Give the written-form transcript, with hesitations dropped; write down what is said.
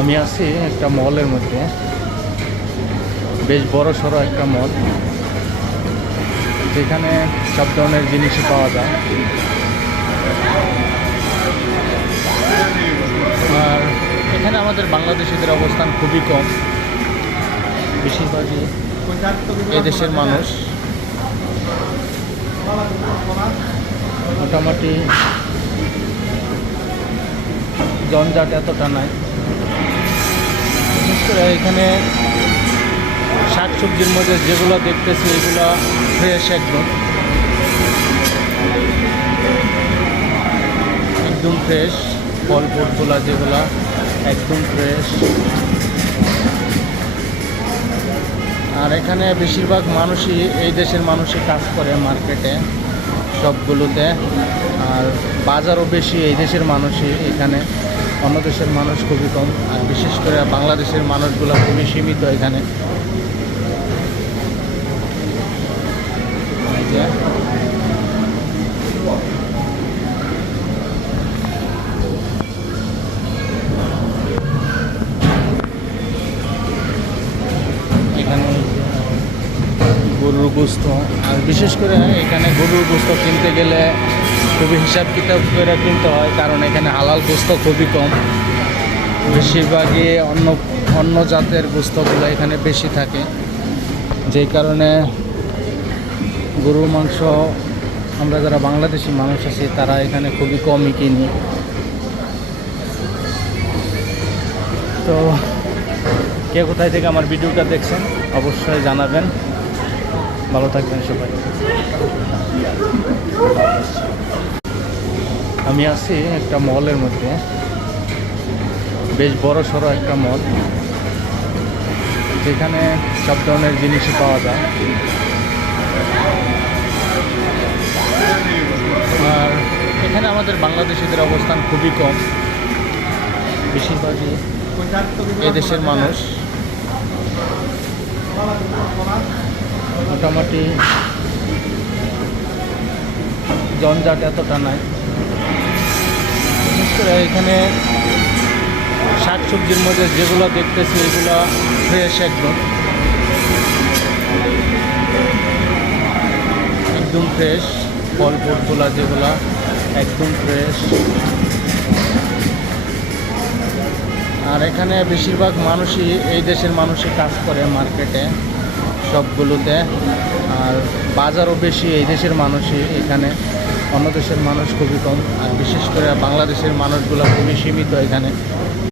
আমি আছি একটা মলের মধ্যে, বেশ বড় সড়ো একটা মল, যেখানে সব ধরনের জিনিসই পাওয়া যায়। আর এখানে আমাদের বাংলাদেশিদের অবস্থান খুবই কম, বেশিরভাগই এদেশের মানুষ। মোটামুটি জঞ্জাট এতটা নাই। বিশেষ করে এখানে শাক সবজির মধ্যে যেগুলো দেখতেছি এগুলো ফ্রেশ, একদম ফ্রেশ। ফল ফ্রুটগুলো যেগুলো একদম ফ্রেশ। আর এখানে বেশিরভাগ মানুষই এই দেশের মানুষই কাজ করে মার্কেটে সবগুলোতে। আর বাজারও বেশি এই দেশের মানুষই, এখানে অন্য দেশের মানুষ খুবই কম। আর বিশেষ করে বাংলাদেশের মানুষগুলো খুবই সীমিত এখানে। এখানে গরুর গোস্ত, আর বিশেষ করে এখানে গরুর গোস্ত কিনতে গেলে খুবই হিসাব কিতাব করে কিনতে হয়, কারণ এখানে হালাল গোস্ত খুবই কম। বেশিরভাগই অন্য জাতের গোস্তগুলো এখানে বেশি থাকে, যেই কারণে গরুর মাংস আমরা যারা বাংলাদেশি মানুষ আছি তারা এখানে খুবই কমই কিনি। তো কে কোথায় থেকে আমার ভিডিওটা দেখছেন অবশ্যই জানাবেন। ভালো থাকবেন সবাই। আমি আছি একটা মলের মধ্যে, বেশ বড় সড়ো একটা মল, যেখানে সব ধরনের জিনিসই পাওয়া যায়। আর এখানে আমাদের বাংলাদেশিদের অবস্থান খুবই কম, বেশিরভাগই এদেশের মানুষ। মোটামুটি জঞ্জাট এতটা নাই। বিশেষ করে এখানে শাক সবজির মধ্যে যেগুলো দেখতেছি এগুলো ফ্রেশ, একদম ফ্রেশ। ফল ফ্রুটগুলো যেগুলো একদম ফ্রেশ। আর এখানে বেশিরভাগ মানুষই এই দেশের মানুষই কাজ করে মার্কেটে সবগুলোতে। আর বাজারও বেশি এই দেশের মানুষই, এখানে অন্য দেশের মানুষ খুবই কম। আর বিশেষ করে বাংলাদেশের মানুষগুলো খুবই সীমিত এখানে।